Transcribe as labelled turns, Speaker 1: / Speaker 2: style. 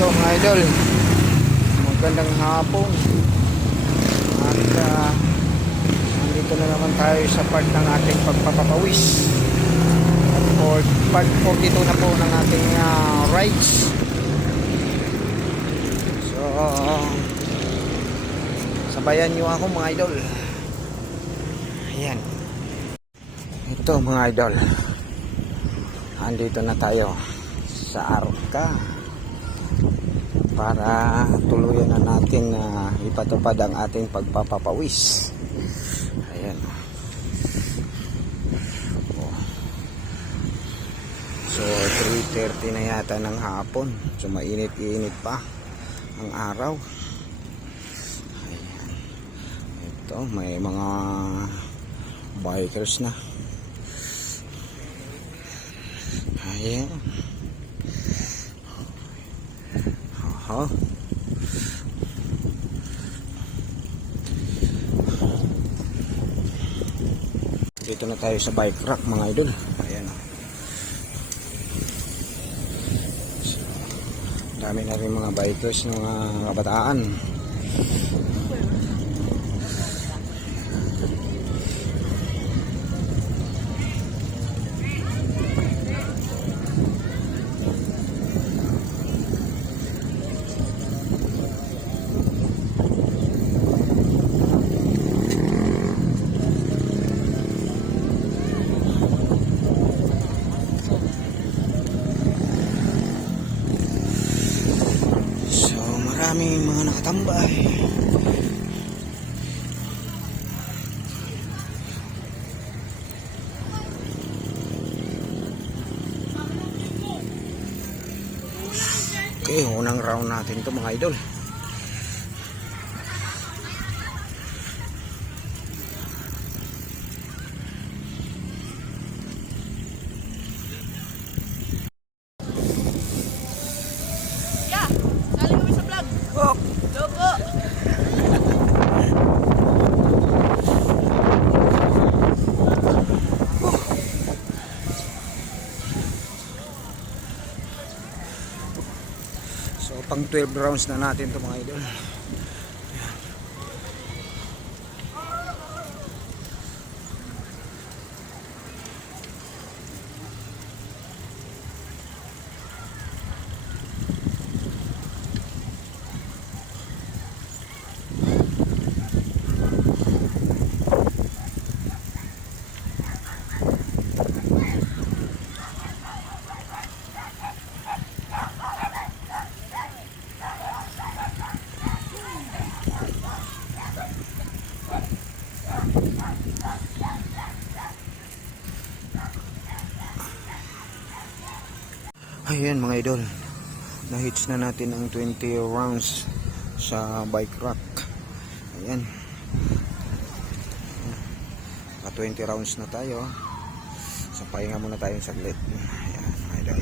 Speaker 1: So mga idol, magandang hapon. At nandito na naman tayo sa part ng ating pagpapapawis. For, part 42 na po ng ating ah, rides. So, sabayan nyo ako mga idol. Ayan. Ito mga idol. Andito na tayo sa Arca para tuluyan na natin na ipatupad ang ating pagpapapawis. Ayan. So, 3.30 na yata ng hapon. So, mainit-init pa ang araw. Ayan. Ito, may mga bikers na. Ayan. Aha. Dito na tayo sa bike rack mga idol. Ayan o. Dami na rin mga bikers ng mga kabataan. Maraming mga nakatambay. Okay, unang round natin to mga idol. So, pang 12 rounds na natin to mga idol. Ayan mga idol. Na-hits na natin ang 20 rounds sa bike rack. Ayan. Naka 20 rounds na tayo. So pahinga muna tayo saglit. Ayan mga idol.